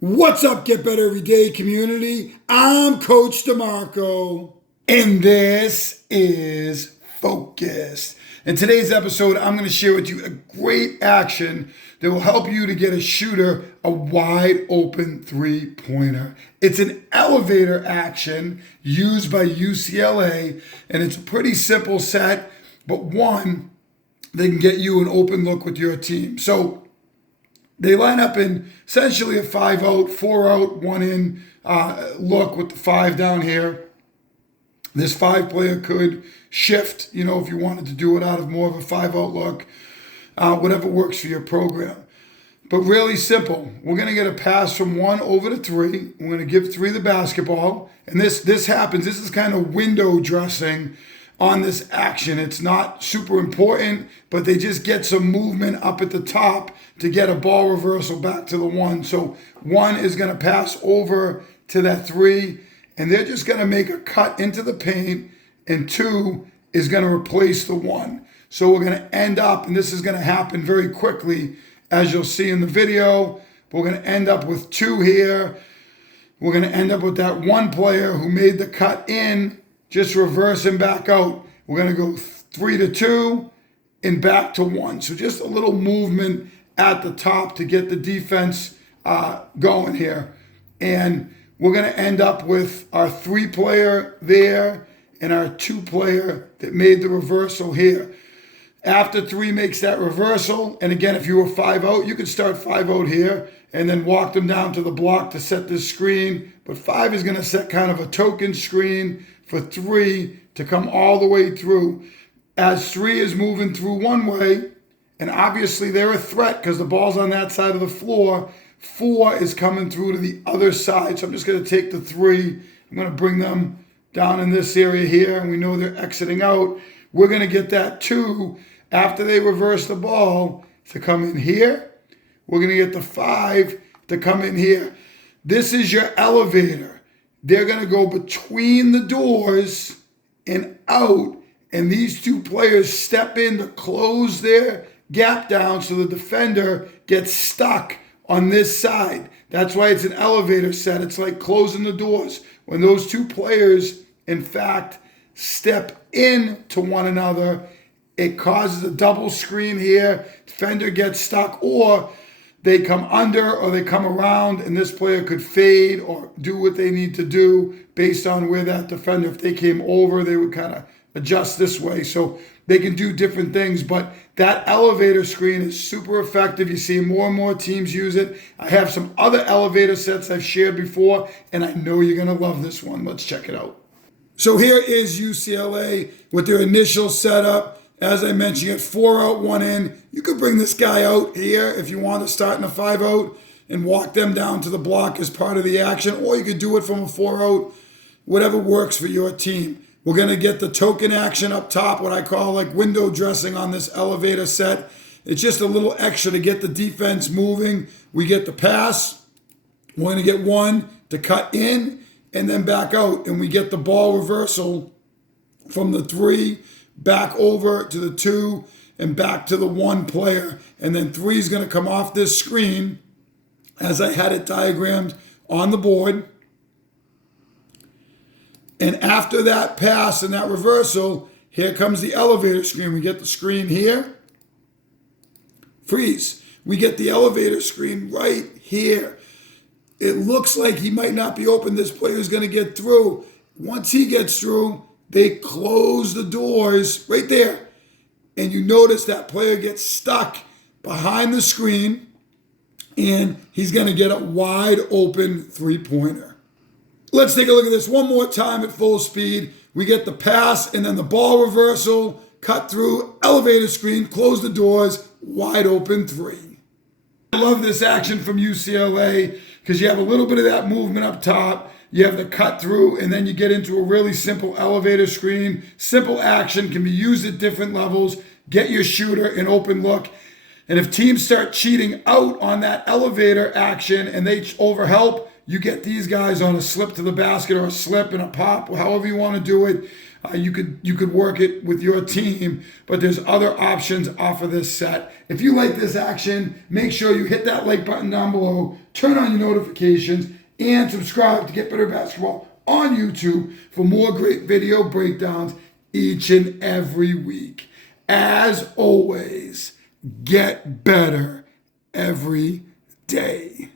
What's up, Get Better Everyday community? I'm Coach DeMarco, and this is Focused. In today's episode, I'm going to share with you a great action that will help you to get a shooter a wide open three-pointer. It's an elevator action used by UCLA, and it's a pretty simple set, but one, they can get you an open look with your team. So they line up in essentially a 5-out, 4-out, 1-in look with the 5 down here. This 5-player could shift, if you wanted to do it out of more of a 5-out look, whatever works for your program. But really simple. We're going to get a pass from 1 over to 3. We're going to give 3 the basketball. And this happens. This is kind of window dressing on this action. It's not super important, but they just get some movement up at the top to get a ball reversal back to the 1. So 1 is going to pass over to that 3, and they're just going to make a cut into the paint, and 2 is going to replace the 1. So we're going to end up, and this is going to happen very quickly, as you'll see in the video, we're going to end up with 2 here. We're going to end up with that 1 player who made the cut in, just reverse him back out. We're going to go 3 to 2 and back to 1. So just a little movement at the top to get the defense going here. And we're going to end up with our 3-player there and our 2-player that made the reversal here. After 3 makes that reversal, and again, if you were 5-out, you could start 5-out here and then walk them down to the block to set this screen. But 5 is going to set kind of a token screen for 3 to come all the way through. As 3 is moving through one way, and obviously they're a threat because the ball's on that side of the floor, 4 is coming through to the other side. So I'm just going to take the 3. I'm going to bring them down in this area here, and we know they're exiting out. We're going to get that 2 after they reverse the ball to come in here. We're going to get the 5 to come in here. This is your elevator. They're going to go between the doors and out, and these 2 players step in to close their gap down so the defender gets stuck on this side. That's why it's an elevator set. It's like closing the doors. When those 2 players, in fact, step in to one another, it causes a double screen here. Defender gets stuck, or they come under or they come around, and this player could fade or do what they need to do based on where that defender, if they came over, they would kind of adjust this way. So they can do different things, but that elevator screen is super effective. You see more and more teams use it. I have some other elevator sets I've shared before, and I know you're going to love this one. Let's check it out. So here is UCLA with their initial setup. As I mentioned, you get 4-out, 1-in. You could bring this guy out here if you want to start in a 5-out and walk them down to the block as part of the action, or you could do it from a 4-out, whatever works for your team. We're going to get the token action up top, what I call like window dressing on this elevator set. It's just a little extra to get the defense moving. We get the pass. We're going to get 1 to cut in and then back out, and we get the ball reversal from the 3 back over to the 2 and back to the 1 player. And then 3 is going to come off this screen as I had it diagrammed on the board. And after that pass and that reversal, here comes the elevator screen. We get the screen here. Freeze. We get the elevator screen right here. It looks like he might not be open. This player is going to get through. Once he gets through, they close the doors right there. And you notice that player gets stuck behind the screen, and he's going to get a wide open three-pointer. Let's take a look at this one more time at full speed. We get the pass and then the ball reversal, cut through, elevator screen, close the doors, wide open 3. I love this action from UCLA because you have a little bit of that movement up top. You have the cut through, and then you get into a really simple elevator screen. Simple action, can be used at different levels. Get your shooter an open look. And if teams start cheating out on that elevator action and they overhelp, you get these guys on a slip to the basket or a slip and a pop, however you want to do it. You could work it with your team, but there's other options off of this set. If you like this action, make sure you hit that like button down below, turn on your notifications, and subscribe to Get Better Basketball on YouTube for more great video breakdowns each and every week. As always, get better every day.